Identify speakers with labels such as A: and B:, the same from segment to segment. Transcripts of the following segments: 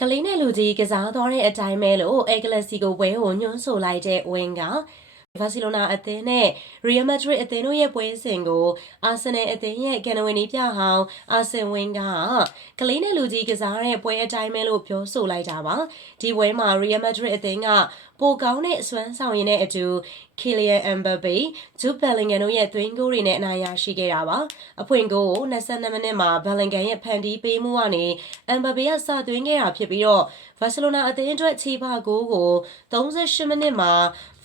A: ကလေးနဲ့လူကြီးကစားသွားတဲ့အတိုင်းပဲလို့အက်ကလစီကိုပွဲကိုညွှန်းဆိုလိုက်တဲ့ဝင်းက ဘာစီလိုနာအသင်းနဲ့ရီယယ်မက်ဒရစ်အသင်းတို့ရဲ့ပွဲစဉ်ကိုအာဆင်နယ်အသင်းရဲ့ကန်နဝီနီပြဟောင်းအာဆင်ဝင်းကကလေးနဲ့လူကြီးကစားတဲ့ပွဲအတိုင်းပဲလို့ပြောဆိုလိုက်တာပါဒီပွဲမှာရီယယ်မက်ဒရစ်အသင်းကပိုကောင်းတဲ့အစွမ်းဆောင်ရည်နဲ့အတူကီလီယန်အမ်ဘာပေဂျူဘယ်လင်ဂန်တို့ရဲ့သွင်းဂိုးတွေနဲ့အနိုင်ရရှိခဲ့တာပါအဖွင့်ဂိုးကို22မိနစ်မှာဘယ်လင်ဂန်ရဲ့ဖန်တီးပေးမှုကနေအမ်ဘာပေကစသွင်းခဲ့တာဖြစ်ပြီးတော့ဘာစီလိုနာအသင်းအတွက်ခြေဖဂိုးကို38မိနစ်မှာ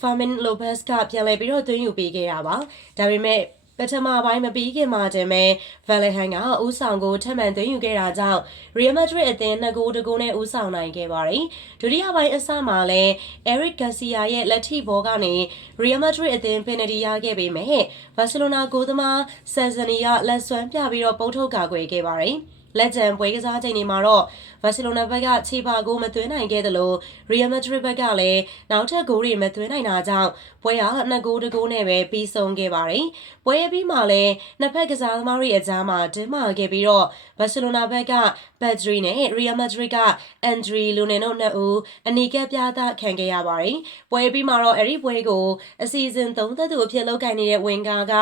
A: Fermin Lopez ကပြန်လည်ပြီးတော့သွင်းယူပေးခဲ့တာပါဒါပေမဲ့ပထမပိုင်းမပြီးခင်မှာတင်မဲ့ Valentine ကဦးဆောင်ကိုထပ်မံသွင်းယူခဲ့တာကြောင့် Real Madrid အသင်း2ဂိုးတကိုးနဲ့ဦးဆောင်နိုင်ခဲ့ပါတယ်။ဒုတိယပိုင်းအစမှာလည်း Eric Garcia ရဲ့လက်ထိဘောကနေ Real Madrid အသင်းပင်နတီရခဲ့ပေမဲ့ Barcelona ဂိုးသမား Sazani ကလက်စွမ်းပြပြီးတော့ပုံထုတ်ကာကွယ်ခဲ့ပါတယ်။ လက်ကျန်ပွဲကစားချိန်တွေမှာတော့ဘာစီလိုနာဘက်ကခြေပါဂိုးမသွင်းနိုင်ခဲ့သလိုရီယယ်မက်ဒရစ်ဘက်ကလည်းနောက်ထပ်ဂိုးတွေမသွင်းနိုင်တာကြောင့်ပွဲဟာနှစ်ဂိုးတဂိုးနဲ့ပဲပြီးဆုံးခဲ့ပါတယ်။ပွဲပြီးမှလည်းနှစ်ဖက်ကစားသမားတွေအကြားမှာတင်းမာခဲ့ပြီးတော့ဘာစီလိုနာဘက်ကဘက်ဒရီနဲ့ရီယယ်မက်ဒရစ်ကအန်ဒရီလူနင်တို့နှစ်ဦးအနီကပ်ပြသခံခဲ့ရပါတယ်။ပွဲပြီးမှတော့အဲ့ဒီပွဲကိုအစီအစဉ်သုံးသက်သူအဖြစ်လုပ်ကိုင်နေတဲ့ဝင်ကာက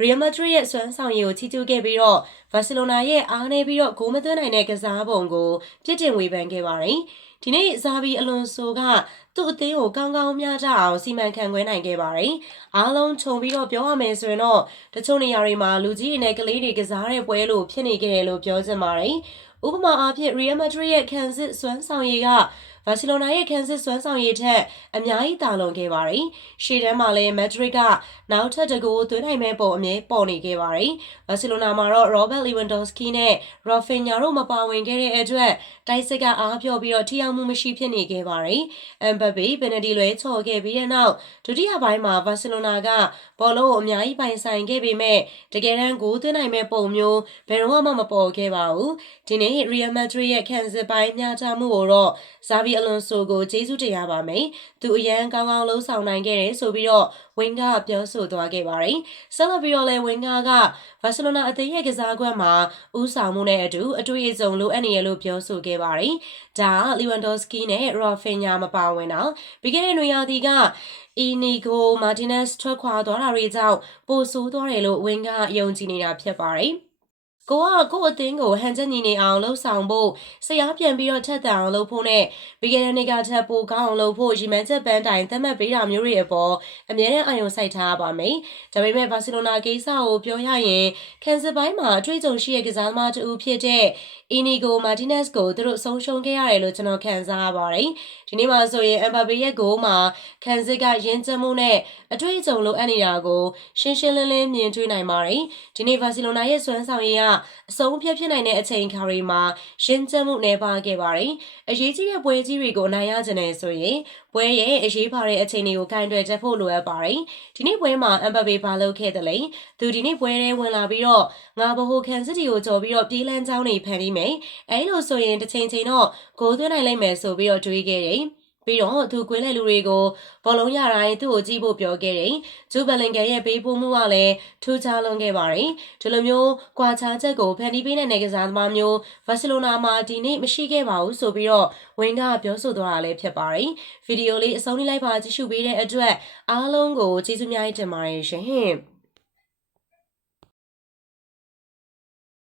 A: ရီယယ်မက်ဒရစ်ရဲ့စွမ်းဆောင်ရည်ကိုချီးကျူးခဲ့ပြီးတော့ဘာစီလိုနာရဲ့အားနေပြီးတော့ဂိုးမသွင်းနိုင်တဲ့ကစားပုံကိုပြစ်တင်ဝေဖန်ခဲ့ပါတယ်။ဒီနေ့ဇာဘီအလွန်ဆိုကသူ့အသင်းကိုကောင်းကောင်းများကြအောင်စီမံခန့်ခွဲနိုင်ခဲ့ပါတယ်။အားလုံးခြုံပြီးတော့ပြောရမယ်ဆိုရင်တော့တချို့နေရာတွေမှာလူကြီးတွေနဲ့ကလေးတွေကစားတဲ့ပွဲလို့ဖြစ်နေခဲ့တယ်လို့ပြောချင်ပါတယ်။ဥပမာအားဖြင့် Real Madrid ရဲ့ခံစစ်စွမ်းဆောင်ရည်ကဘာစီလိုနာရဲ့ခံစစ်စွမ်းဆောင်ရည်ထက်အများကြီးတာလွန်ခဲ့ပါတယ်။ရှေ့တန်းမှာလည်းမက်ဒရစ်ကနောက်ထပ်တကူသွင်းနိုင်မဲ့ပုံအမြဲပေါ်နေခဲ့ပါတယ်။ဘာစီလိုနာမှာတော့ Robert Lewandowski နဲ့ Rafinha တို့မပါဝင်ခဲ့တဲ့အတွက်တိုက်စစ်ကအားပြောပြီးတော့ထိရောက်မှုမရှိဖြစ်နေခဲ့ပါတယ်။ Mbappe ပယ်နတီလွဲချော်ခဲ့ပြီးတဲ့နောက်ဒုတိယပိုင်းမှာဘာစီလိုနာကဘောလုံးကိုအများကြီးပိုင်ဆိုင်ခဲ့ပေမဲ့တကယ်တမ်းဂိုးသွင်းနိုင်မဲ့ပုံမျိုးဘယ်တော့မှမပေါ်ခဲ့ပါဘူး။ဒီနေ့ Real Madrid ရဲ့ခံစစ်ပိုင်းမျှတမှုကိုတော့ဇာဗီအလွန်ဆိုကိုကျေးဇူးတင်ရပါမယ်။သူအရန်ကောင်းကောင်းလှုပ်ဆောင်နိုင်ခဲ့တယ်ဆိုပြီးတော့ဝင်းကပြောဆိုသွားခဲ့ပါတယ်။ဆက်လက်ပြီးတော့လည်းဝင်းကကဘာစီလိုနာအသင်းရဲ့ကစားကွက်မှာဦးဆောင်မှုနဲ့အတူအတွေ့အကြုံလိုအပ်နေရလို့ပြောဆိုခဲ့ပါတယ်။ဒါလီဝန်ဒိုစကီနဲ့ရော်ဖင်ညာမပါဝင်တော့ပြီးခဲ့တဲ့နွေရာသီကအီနီဂိုမာတင်နက်စ်ထွက်ခွာသွားတာတွေကြောင့်ပိုဆိုးသွားတယ်လို့ဝင်းကယုံကြည်နေတာဖြစ်ပါတယ်။ ကိုကကို့အသင်းကိုဟန်ချက်ညီနေအောင်လှုပ်ဆောင်ဖို့ဆရာပြန်ပြီးတော့ထက်တန်အောင်လုပ်ဖို့နဲ့ပြီးခဲ့တဲ့နေ့ကထက်ပိုကောင်းအောင်လုပ်ဖို့ရီမန်ချက်ပန်းတိုင်သတ်မှတ်ပေးတာမျိုးတွေအပေါ်အမြဲတမ်းအာရုံစိုက်ထားပါမယ်။ဒါပေမဲ့ဘာစီလိုနာကိစ္စကိုပြောရရင်ကန်ဆာပိုင်းမှာအထွေးကြုံရှိတဲ့ကစားသမားတူဖြစ်တဲ့အီနီဂိုမာတီနက်စ်ကိုသူတို့ဆုံးရှုံးခဲ့ရတယ်လို့ကျွန်တော်ခံစားရပါတယ်။ဒီနေ့မှာဆိုရင်အမ်ဘာဘေရဲ့ဂိုးမှာကန်စစ်ကရင်းကျမှုနဲ့အထွေးအကြုံလိုအပ်နေတာကိုရှင်းရှင်းလင်းလင်းမြင်တွေ့နိုင်ပါတယ်။ဒီနေ့ဘာစီလိုနာရဲ့စွမ်းဆောင်ရည်ကအဆုံးဖြတ်ဖြစ်နိုင်တဲ့အချိန်အခါတွေမှာရှင်းကျမှုနေပါခဲ့ပါတယ်။အရေးကြီးတဲ့ပွဲကြီးတွေကိုအနိုင်ရကြတယ်ဆိုရင်ပွဲရဲ့အရေးပါတဲ့အချိန်တွေကိုခံတွေ့တက်ဖို့လိုအပ်ပါတယ်။ဒီနေ့ပွဲမှာအမ်ဘဘေဘာလုပ်ခဲ့တယ်လေ။သူဒီနေ့ပွဲထဲဝင်လာပြီးတော့ငါဘဟိုကန်စစ်တီကိုကြော်ပြီးတော့ပြေးလန်းချောင်းနေဖန်ပြီးမယ်။အဲလိုဆိုရင်တစ်ချိန်ချိန်တော့ဂိုးသွင်းနိုင်လိမ့်မယ်ဆိုပြီးတော့တွေးခဲ့တယ်။ ပြီးတော့သူကွင်းလဲလူတွေကိုဘောလုံးရတိုင်းသူ့ကိုကြည့်ဖို့ပြောခဲ့တယ်။ဂျူဘလင်ကန်ရဲ့ပေးပို့မှုကလည်းထူးခြားလွန်ခဲ့ပါတယ်။ဒီလိုမျိုးကွာခြားချက်ကိုဖန်တီးပေးတဲ့နေကစားသမားမျိုးဘာစီလိုနာမှာဒီနေ့မရှိခဲ့ပါဘူးဆိုပြီးတော့ဝင်းကပြောဆိုသွားတာလည်းဖြစ်ပါတယ်။ဗီဒီယိုလေးအဆုံးလေးလိုက်ပါကြည့်ရှုပေးတဲ့အတွက်အားလုံးကိုကျေးဇူးများတင်ပါတယ်ရှင်။